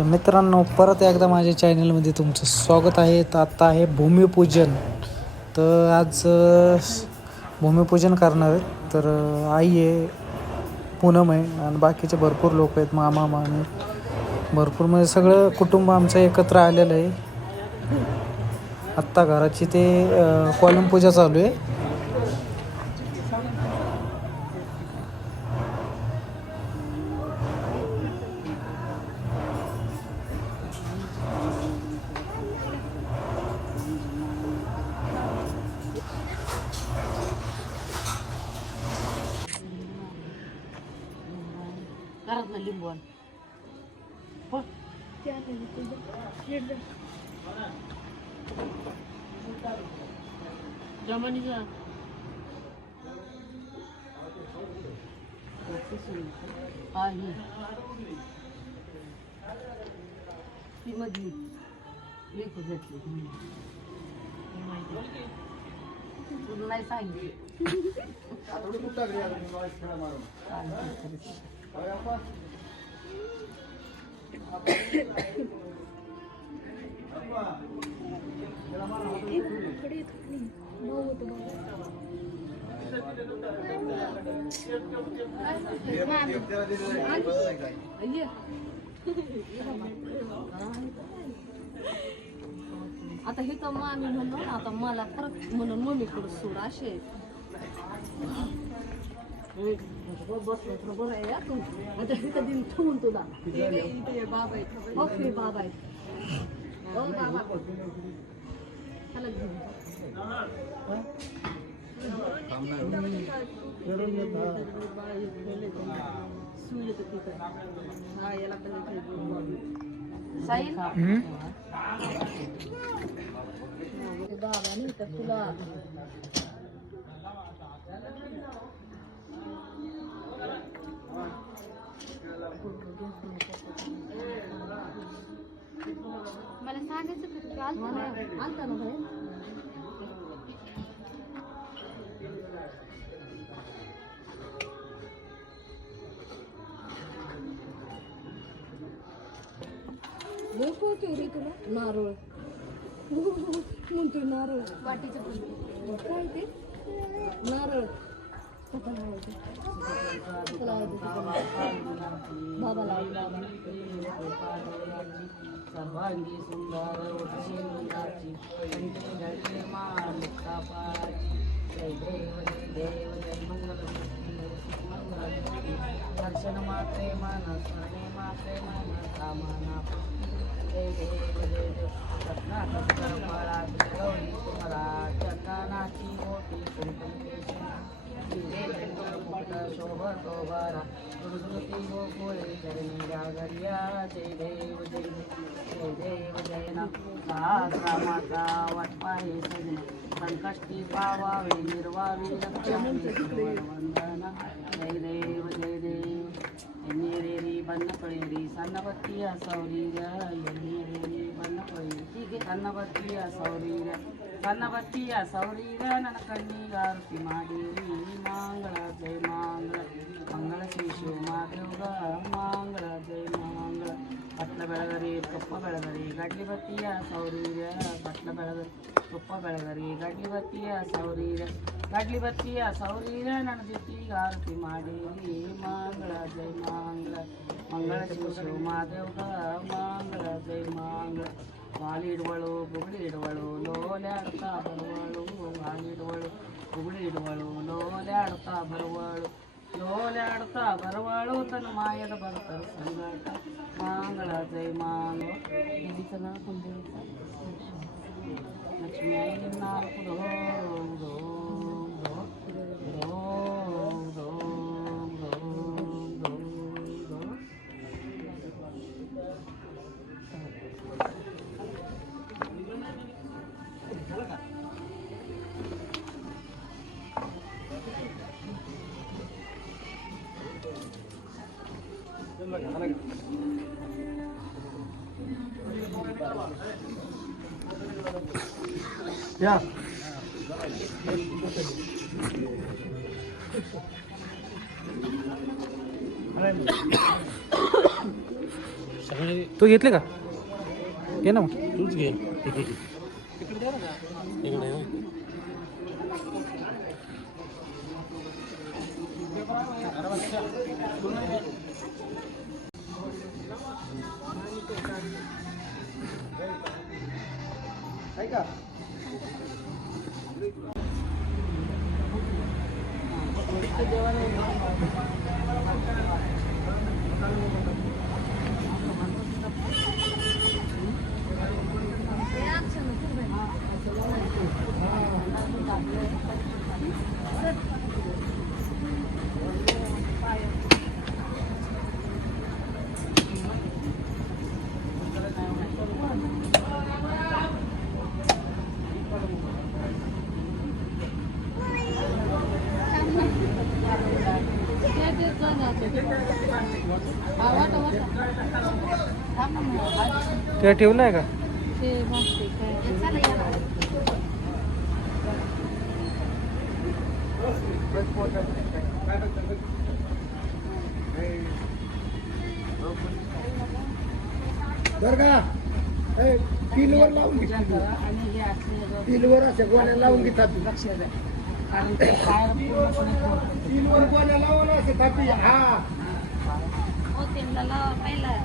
तर मित्रांनो परत एकदा माझ्या चॅनलमध्ये तुमचं स्वागत आहे. तर आत्ता आहे भूमिपूजन. तर आज भूमिपूजन करणार आहे. तर आई आहे, पूनम आहे आणि बाकीचे भरपूर लोक आहेत, मामा मामी भरपूर, म्हणजे सगळं कुटुंब आमचं एकत्र आलेलं आहे. आत्ता घराची ते कॉलम पूजा चालू आहे. घरात लिंबू आण. हो. जमानीचा आहे ती मधली लेखू घेतली तुला नाही सांगितली. आता हे तर मामी म्हणून आता मला परत म्हणून मम्मीकडे सोड असे बसलं बरं आहे तू आता हे कधी ठेवून तुला बाबा आहेत. ओके बाबा आहेत. हो बाबा चला घेऊन साई बाबा नाही तर तुला मला सांगायचं आलता ना भाई लोक रे तुला नारळ म्हणतो नारळ वाटीचं काय ते नारळ बाबा सर्वांगी सुंदर जय देव जय मंगल दर्शन मात्रे मन स्मरणे मात्रे मन कामना जय देव जय देव रत्नाकर फळात गौरी तुम्हाला चंदनाची मोठी कुंकुमेश शोभतो बरा दुर्गती गोकुळे जगनिया गरिया जय देव जय जय देव जय ना रामाचा वाटपाहे सजन संकष्टी पावावे निर्वावी लक्ष्मी वंदना जय देव जय देव नेरेरी बन्नपळेरी सन्नबत्ती सौरी नेरेरी बन्नपळेरी सन्नबत्ती सौरी सन्नबत्ती सौरी ನನ್ನ ಕಣ್ಣಿಗಾರತಿ ಮಾಡಿರಿ ಮಂಗಳ ಜಯ ಮಂಗಳ ಮಂಗಳ ಶ್ರೀ ಶಿವಮಾದೇವ್ಗ ಮಂಗಳ ಜಯ ಮಂಗಳ ಬಟ್ಲ ಬೆಳಗರಿ ತುಪ್ಪ ಬೆಳಗರಿ ಗಡ್ಲಿ ಬತ್ತಿಯ ಸೌರೀರ ಬಟ್ಲ ಬೆಳಗರಿ ತುಪ್ಪ ಬೆಳಗರಿ ಗಡ್ಲಿ ಬತ್ತಿಯ ಸೌರೀರ ಗಡ್ಲಿ ಬತ್ತಿಯ ಸೌರೀರ ನನ್ನ ದಿತ್ತಿಗಾರತಿ ಮಾಡಿರಿ ಮಂಗಳ ಜಯ ಮಂಗಳ ಮಂಗಳ ಶ್ರೀ ಶಿವಮಾದೇವ್ಗ ಮಂಗಳ ಜಯ ಮಂಗಳ ವಾಲಿಡುವಳು ಬುಗುಳಿಡುವಳು ಲೋಲ್ಯಾಡ್ತಾ ಬರುವಳು ವಾಲಿಡುವಳು ಬುಗುಳಿಡುವಳು ಲೋಲ್ಯಾಡ್ತಾ ಬರುವಳು ಲೋಲ್ಯಾಡ್ತಾ ಬರುವಳು ತನ್ನ ಮಾಯದ ಭಕ್ತರ ಸಂಗಟ ಮಂಗಳ ಜಯ ಮಂಗಳ ದೇವಿತನ ಕುಂದೇವಿತ ಲಕ್ಷ್ಮೀ ನಾಲ್ಕು ದೋ या तू घेतली का घे ना मग. तूच घे इकडे ते ठेवलं का? बरं का पिलवर लावून घे आणि हे असले पिलवर अशा गोण्या लावून घेतात लक्ष द्या कारण ते पायाला पूर्णपणे पोहोचतं. पिलवर गोण्या लावून असे थापी हा हो त्यांना पहिला